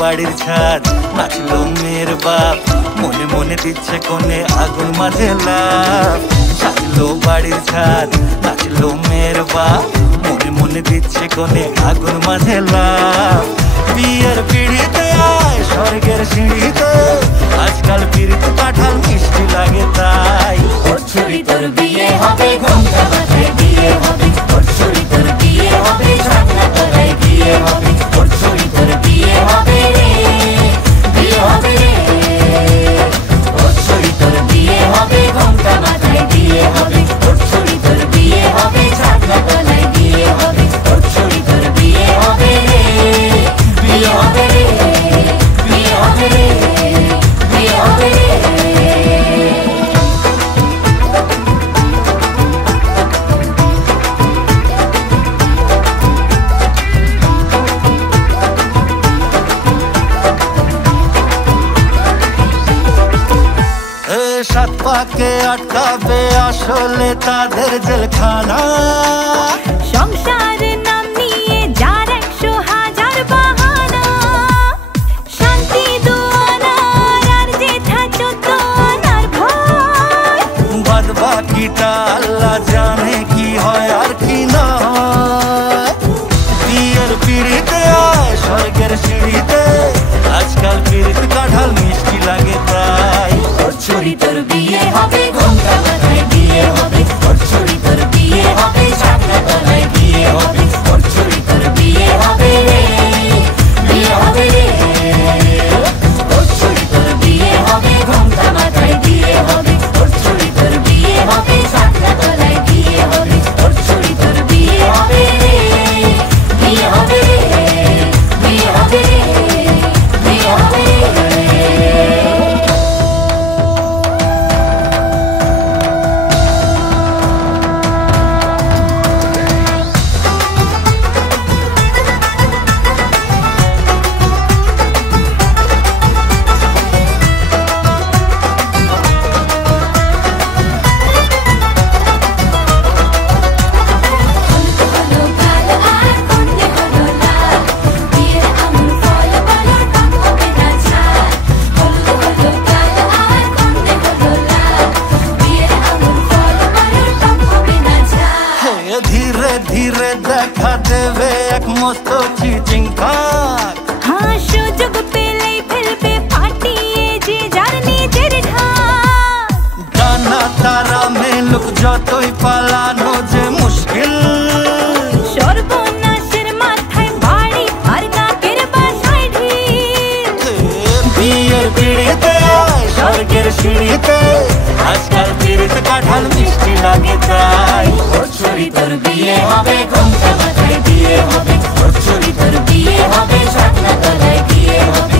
বাড়ির ছাদ, নাচলো মেয়ের বাপ, মনে মনে দিচ্ছে কোণে আগুন মাঝে লাভ। সাজলো বাড়ির ছাদ, নাচলো মেয়ের বাপ, মনে মনে দিচ্ছে কোণে আগুন মাঝে লাভ। বিয়ের পিড়িতে আয় স্বর্গের সিঁড়িতে, আজকাল পিড়িত কাঁঠাল মিষ্টি লাগে তাই। ওর ছুরি তোর বিয়ে হবে, ঘোমটা মাথায় বিয়ে হবে, ওর ছুরি তোর বিয়ে হবে, ছাগনা তলায় বিয়ে হবে, ওর ছুরি তোর বিয়ে হবে রে, বিয়ে হবে রে। ওর ছুরি তোর বিয়ে হবে, ঘোমটা মাথায় বিয়ে হবে, ওর ছুরি তোর বিয়ে হবে, ছাগনা তলায় বিয়ে হবে, ওর ছুরি তোর বিয়ে হবে রে, বিয়ে হবে রে, বিয়ে হবে রে, বিয়ে হবে রে। সাত পাকে আটকাবে আসলে তাদের জেলখানা। সংসার নাম নিয়ে যার 100,000 বাহানা, শান্তি দুয়ানার আর জেঠা 14 আনার ভয়। বাদ বাকিটা আল্লাহ জানে কি হয় আর কি না হয়। বিয়ের পিড়িতে আয় স্বর্গের সিঁড়িতে, আজকাল পিড়িত কাঁঠাল মিষ্টি লাগে তাই। ওর ছুরি তোর বিয়ে হবে, ঘোমটা মাথায় বিয়ে হবে, ওর ছুরি তোর বিয়ে হবে, ছাগনা তলায় বিয়ে হবে, ওর ছুরি তোর বিয়ে হবে রে, বিয়ে হবে রে। ওর ছুরি তোর বিয়ে হবে, ঘোমটা মাথায় বিয়ে হবে, ওর ছুরি তোর বিয়ে হবে, ছাগনা তলায় বিয়ে হবে, ওর ছুরি তোর বিয়ে হবে রে, বিয়ে হবে রে, বিয়ে হবে রে, বিয়ে হবে রে। ধীরে ধীরে দেখা দেবে এক মস্ত চিচিং খাক। হ্যাঁ, সুযোগ পেলেই ফেলবে ফাটিয়ে যে যার নিজের ঢাক। ডানা তারা মেলুক যতই পালানো যে মুশকিল, সর্বনাশের মাথায় বাড়ি আর নাকের বাসায় ঢিল। বিয়ের পিড়িতে আয় স্বর্গের সিঁড়িতে, আজকাল পিড়িত কাঁঠাল মিষ্টি লাগে তাই। ওর ছুরি তোর বিয়ে হবে, ঘোমটা মাথায় বিয়ে হবে, ওর ছুরি তোর বিয়ে হবে, ছাগনা তলায় বিয়ে হবে,